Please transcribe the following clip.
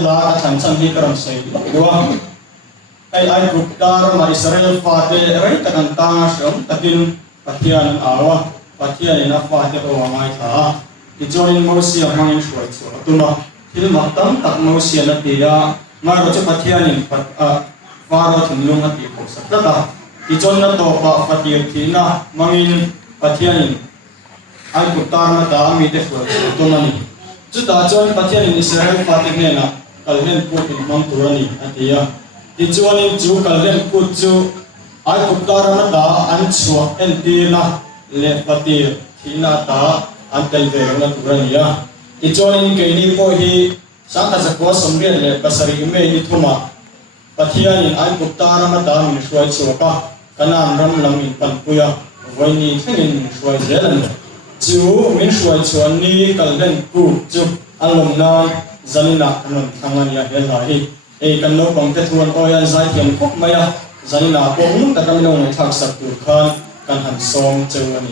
la chan chan hi karam sei wa ai guptar ma Israel fate rai takan ta shom takin pathian awa pathian ina fate ko wangai tha ki join mosia mangin shoi chu atuma thil maktam tak mosia na tia ma ro chu pathian in faro thunlung ati ko sakata ki jon na to pa patir thina mangin pathian in ai guptar na da mi te shoi atuma ni chu ta jon pathian in Israel fate ne na kalhen ko tin mang turani atia Ijuanin ju kalen kucu ai kuptara da an chua entina le patir thina ta an telve na turania ijuanin keini po hi sangka zakwa somrian le kasari me ni thuma pathianin ai kuptara da min shwai chuka kanam ram lam in panpuya voini thengin min shwai zelan ju min shwai chuan ni kalen ku chu alom na zanina kanon thangania helahi kan lo bang te thuan oyan zai thiam khop maya zanina po ta kam lo ngai thak sak tur khan kan han som cheu ani